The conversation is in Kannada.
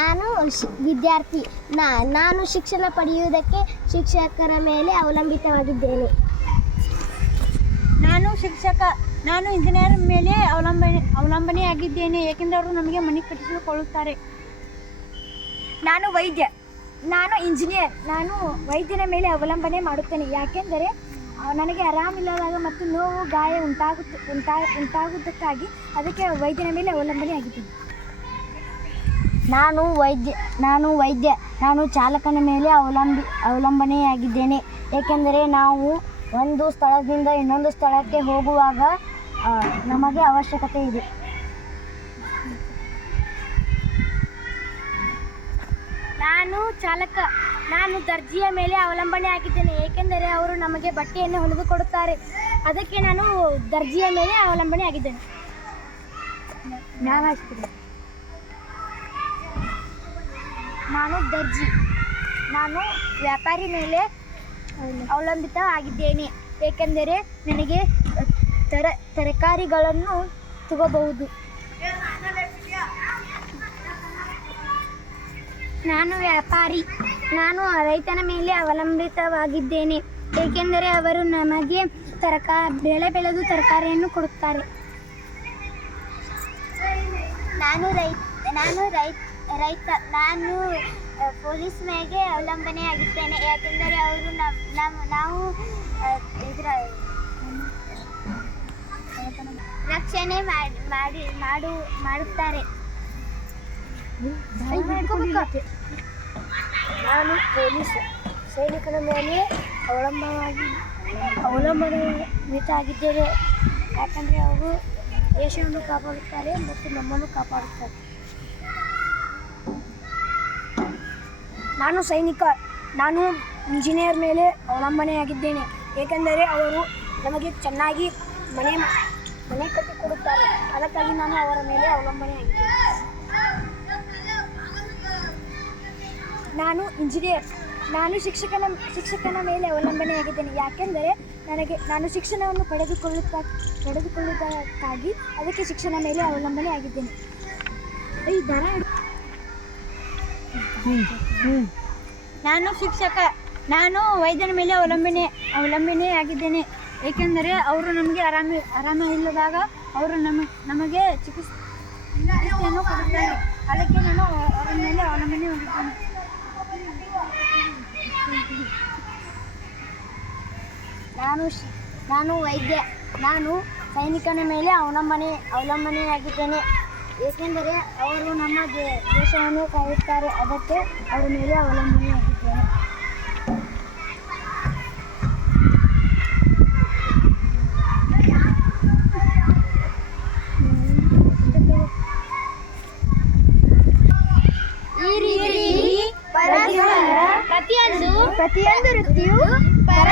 ನಾನು ವಿದ್ಯಾರ್ಥಿ. ನಾ, ನಾನು ಶಿಕ್ಷಣ ಪಡೆಯುವುದಕ್ಕೆ ಶಿಕ್ಷಕರ ಮೇಲೆ ಅವಲಂಬಿತವಾಗಿದ್ದೇನೆ. ನಾನು ಶಿಕ್ಷಕ, ನಾನು ಇಂಜಿನಿಯರ್ ಮೇಲೆ ಅವಲಂಬನೆ, ಅವಲಂಬನೆಯಾಗಿದ್ದೇನೆ, ಏಕೆಂದರೆ ಅವರು ನಮಗೆ ಮನೆ ಕಟ್ಟಿಸಿಕೊಳ್ಳುತ್ತಾರೆ. ನಾನು ವೈದ್ಯ, ನಾನು ಇಂಜಿನಿಯರ್, ನಾನು ವೈದ್ಯನ ಮೇಲೆ ಅವಲಂಬನೆ ಮಾಡುತ್ತೇನೆ. ಯಾಕೆಂದರೆ ನನಗೆ ಆರಾಮಿಲ್ಲದಾಗ ಮತ್ತು ನೋವು, ಗಾಯ ಉಂಟಾಗುತ್ತೆ, ಉಂಟಾ, ಉಂಟಾಗುವುದಕ್ಕಾಗಿ ಅದಕ್ಕೆ ವೈದ್ಯನ ಮೇಲೆ ಅವಲಂಬನೆ ಆಗಿದ್ದೀನಿ ನಾನು ವೈದ್ಯ ನಾನು ವೈದ್ಯ ನಾನು ಚಾಲಕನ ಮೇಲೆ ಅವಲಂಬಿ ಅವಲಂಬನೆಯಾಗಿದ್ದೇನೆ. ಏಕೆಂದರೆ ನಾವು ಒಂದು ಸ್ಥಳದಿಂದ ಇನ್ನೊಂದು ಸ್ಥಳಕ್ಕೆ ಹೋಗುವಾಗ ನಮಗೆ ಅವಶ್ಯಕತೆ ಇದೆ. ನಾನು ಚಾಲಕ ನಾನು ದರ್ಜಿಯ ಮೇಲೆ ಅವಲಂಬನೆ ಆಗಿದ್ದೇನೆ ಏಕೆಂದರೆ ಅವರು ನಮಗೆ ಬಟ್ಟೆಯನ್ನು ಹೊಲಿದು ಕೊಡುತ್ತಾರೆ ಅದಕ್ಕೆ ನಾನು ದರ್ಜಿಯ ಮೇಲೆ ಅವಲಂಬನೆ ಆಗಿದ್ದೇನೆ ನಾನು ದರ್ಜಿ. ನಾನು ವ್ಯಾಪಾರಿ ಮೇಲೆ ಅವಲಂಬಿತ ಆಗಿದ್ದೇನೆ ಏಕೆಂದರೆ ನನಗೆ ತರ, ತರಕಾರಿಗಳನ್ನು ತಗೋಬಹುದು. ನಾನು ವ್ಯಾಪಾರಿ. ನಾನು ರೈತನ ಮೇಲೆ ಅವಲಂಬಿತವಾಗಿದ್ದೇನೆ. ಏಕೆಂದರೆ ಅವರು ನಮಗೆ ತರಕ, ಬೆಳೆ ಬೆಳೆದು ತರಕಾರಿಯನ್ನು ಕೊಡುತ್ತಾರೆ. ನಾನು ರೈತ ನಾನು ರೈತ ರೈತ ನಾನು ಪೊಲೀಸ್ ಮೇಲೆ ಅವಲಂಬನೆಯಾಗಿದ್ದೇನೆ ಯಾಕೆಂದರೆ ಅವರು ನಮ್ಮ ನಮ್ಮ ನಾವು ಇದರ ರಕ್ಷಣೆ ಮಾಡಿ ಮಾಡಿ ಮಾಡು ಮಾಡುತ್ತಾರೆ. ನಾನು ಪೊಲೀಸ್ ಸೈನಿಕನ ಮೇಲೆ ಅವಲಂಬವಾಗಿ ಅವಲಂಬನೆಯುತ ಆಗಿದ್ದೇವೆ ಯಾಕಂದರೆ ಅವರು ದೇಶವನ್ನು ಕಾಪಾಡುತ್ತಾರೆ ಮತ್ತು ನಮ್ಮನ್ನು ಕಾಪಾಡುತ್ತಾರೆ. ನಾನು ಸೈನಿಕ. ನಾನು ಇಂಜಿನಿಯರ್ ಮೇಲೆ ಅವಲಂಬನೆಯಾಗಿದ್ದೇನೆ. ಏಕೆಂದರೆ ಅವರು ನಮಗೆ ಚೆನ್ನಾಗಿ ಮನೆ ಮನೆ ಕಟ್ಟಿಕೊಡುತ್ತಾರೆ ಅದಕ್ಕಾಗಿ ನಾನು ಅವರ ಮೇಲೆ ಅವಲಂಬನೆಯಾಗಿದ್ದೇನೆ. ನಾನು ಇಂಜಿನಿಯರ್. ನಾನು ಶಿಕ್ಷಕನ ಶಿಕ್ಷಕನ ಮೇಲೆ ಅವಲಂಬನೆಯಾಗಿದ್ದೇನೆ. ಯಾಕೆಂದರೆ ನನಗೆ, ನಾನು ಶಿಕ್ಷಣವನ್ನು ಪಡೆದುಕೊಳ್ಳುತ್ತಾ, ಪಡೆದುಕೊಳ್ಳುವುದಕ್ಕಾಗಿ ಅದಕ್ಕೆ ಶಿಕ್ಷಣ ಮೇಲೆ ಅವಲಂಬನೆ ಆಗಿದ್ದೇನೆ ಈ ದರ ನಾನು ಶಿಕ್ಷಕ, ನಾನು ವೈದ್ಯನ ಮೇಲೆ ಅವಲಂಬನೆ ಅವಲಂಬನೆ ಆಗಿದ್ದೇನೆ. ಏಕೆಂದರೆ ಅವರು ನಮಗೆ ಆರಾಮ ಆರಾಮ ಇಲ್ಲದಾಗ ಅವರು ನಮ್ಮ ನಮಗೆ ಚಿಕಿತ್ಸೆ ಚಿಕಿತ್ಸೆಯನ್ನು ಕೊಡುತ್ತಾರೆ. ಅದಕ್ಕೆ ನಾನು ಅವರ ಮೇಲೆ ಅವಲಂಬನೆ ಹೊಂದಿದ್ದೇನೆ. ನಾನು ನಾನು ವೈದ್ಯ. ನಾನು ಸೈನಿಕನ ಮೇಲೆ ಅವಲಂಬನೆ, ಅವಲಂಬನೆಯಾಗಿದ್ದೇನೆ. ಏಕೆಂದರೆ ಅವರು ನಮ್ಮ ದೇಶವನ್ನು ಕಾಯುತ್ತಾರೆ. ಅದಕ್ಕೆ ಅವರ ಮೇಲೆ ಅವಲಂಬನೆಯಾಗಿದ್ದೇನೆ ಪರಸ್ಪರ ಪ್ರತಿಯೊಂದು ಪ್ರತಿಯೊಂದು ವೃತ್ತಿಯು ಪರ